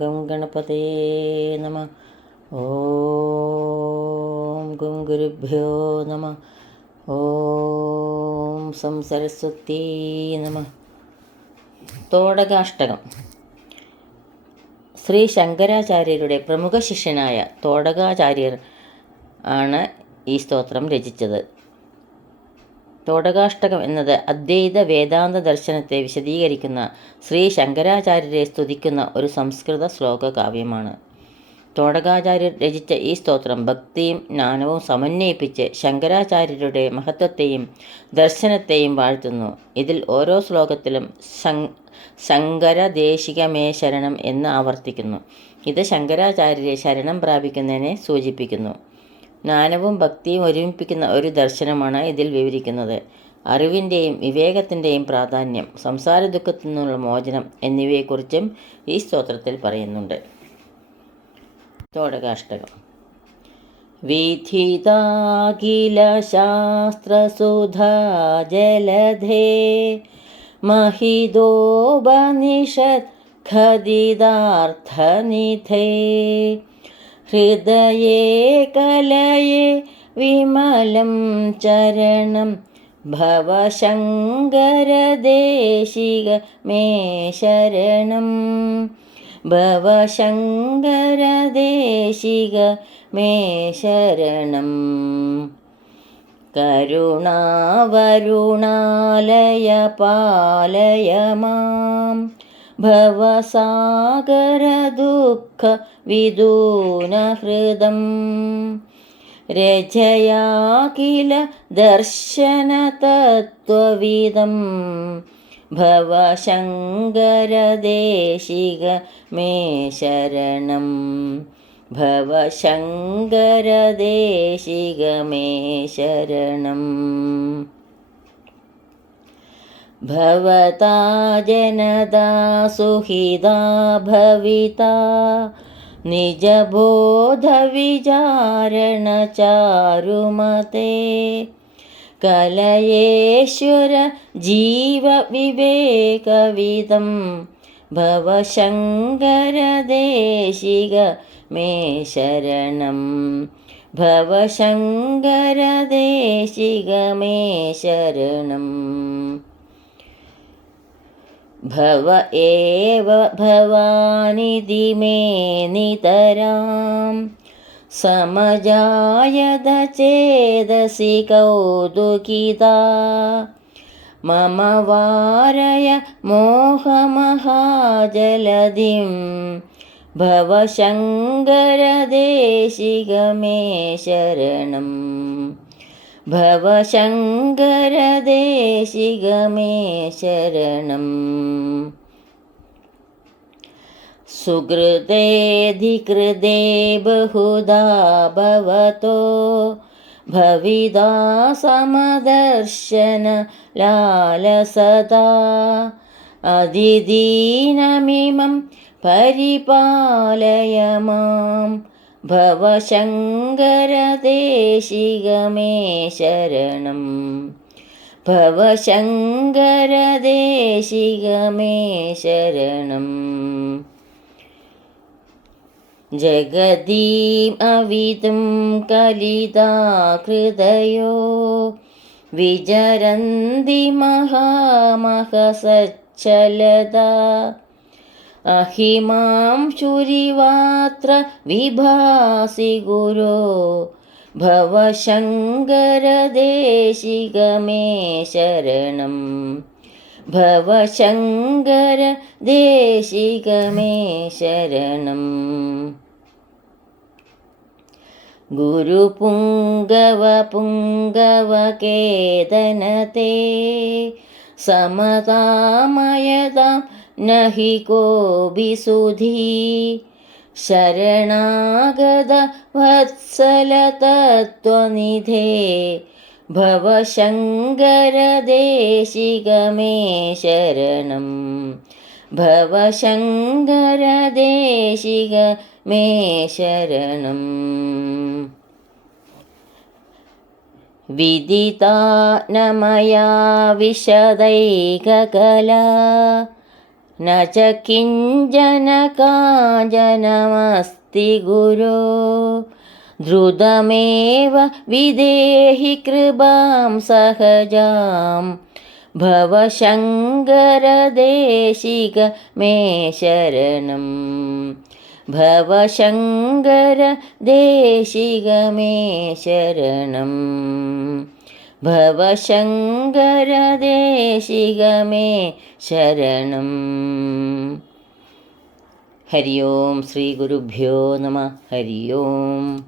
Gum ഗണപതേ നമഃ. ഓം gum ഗുരുഭ്യോ നമഃ. ഓം സം സരസ്വതീ നമഃ. തോടകാഷ്ടകം. ശ്രീ ശങ്കരാചാര്യരുടെ പ്രമുഖ ശിഷ്യനായ തോടകാചാര്യർ ആണ് ഈ സ്തോത്രം രചിച്ചത്. തോടകാഷ്ടകം എന്നത് അദ്വൈത വേദാന്ത ദർശനത്തെ വിശദീകരിക്കുന്ന ശ്രീ ശങ്കരാചാര്യരെ സ്തുതിക്കുന്ന ഒരു സംസ്കൃത ശ്ലോക കാവ്യമാണ്. തോടകാചാര്യർ രചിച്ച ഈ സ്തോത്രം ഭക്തിയും ജ്ഞാനവും സമന്വയിപ്പിച്ച് ശങ്കരാചാര്യരുടെ മഹത്വത്തെയും ദർശനത്തെയും വാഴ്ത്തുന്നു. ഇതിൽ ഓരോ ശ്ലോകത്തിലും ശങ്കരദേശികമേ ശരണം എന്ന് ആവർത്തിക്കുന്നു. ഇത് ശങ്കരാചാര്യരെ ശരണം പ്രാപിക്കുന്നതിനെ സൂചിപ്പിക്കുന്നു. ജ്ഞാനവും ഭക്തിയും ഒരുമിപ്പിക്കുന്ന ഒരു ദർശനമാണ് ഇതിൽ വിവരിക്കുന്നത്. അറിവിൻ്റെയും വിവേകത്തിൻ്റെയും പ്രാധാന്യം, സംസാര ദുഃഖത്തിൽ നിന്നുള്ള മോചനം എന്നിവയെക്കുറിച്ചും ഈ സ്തോത്രത്തിൽ പറയുന്നുണ്ട്. തോടകാഷ്ടകം. വിധിതാഖില ശാസ്ത്രസുധാ ജലധേ മഹിതോപനിഷത് ഖദിതാർത്ഥനിധേ ഹൃദയേ കലയേ വിമലം ചരണം ഭവശങ്കരദേശിക മേ ശരണം ഭവശങ്കരദേശിക മേ ശരണം. കരുണാവരുണാലയ പാലയ മാം ഭവസാഗരദുഃഖ വിദൂനഹൃദം രചയാഖില ദർശനതത്വവിദം ഭവശങ്കരദേശിക മേ ശരണം ഭവശങ്കരദേശിക മേ ശരണം. ഭവതാ ജനതാ സുഹിതാ ഭവിതാ നിജബോധവിചാരണ ചാരുമതേ കലയേശ്വര ജീവവിവേകവിദം ഭവശങ്കരദേശിക മേ ശരണം ഭവശങ്കരദേശിക മേ ശരണം. ഭവ ഏവ ഭവാനിധി മേ നിതരാം സമജായത ചേതസി കൗതുകിതാ മമ വാരയ മോഹമഹാജലധിം ഭവശങ്കരദേശിക മേ ശരണം ഭവശങ്കരദേശിക മേ ശരണം. സുകൃതേധികൃതേ ബഹുധാ ഭവതോ ഭവിതാ സമദർശന ലാലസതാ അതിദീനമിമം പരിപാലയ മാം ഭവശങ്കരദേശിക മേ ശരണം ഭവശങ്കരദേശിക മേ ശരണം. ജഗദീം അവിതും കലിതാകൃതയോ വിചരന്തി മഹാമഹസച്ഛലതാ അഹിമാം ശുരിവാത്ര വിഭാസി ഗുരോ ഭവശങ്കരദേശിക മേ ശരണം ഭവശങ്കരദേശിക മേ ശരണം. ഗുരുപുംഗവ പുംഗവ കേതനതേ സമതാമയതാം നഹി കോപി സുധീ ശരണാഗത വത്സല തത്വനിധേ ഭവശങ്കരദേശിക മേ ശരണം ഭവശങ്കരദേശിക മേ ശരണം. വിദിതാ നമയാ വിശദൈകകലാ न च किञ्चन काञ्चनमस्ति गुरो द्रुतमेव विदेहि कृपां सहजां भव शङ्करदेशिक मे शरणं भव शङ्करदेशिक मे शरणं भव शङ्करदेशिक मे शरणं. हरि ओं. ശ്രീ ഗുരുഭ്യോ നമഃ. ഹരി ഓം.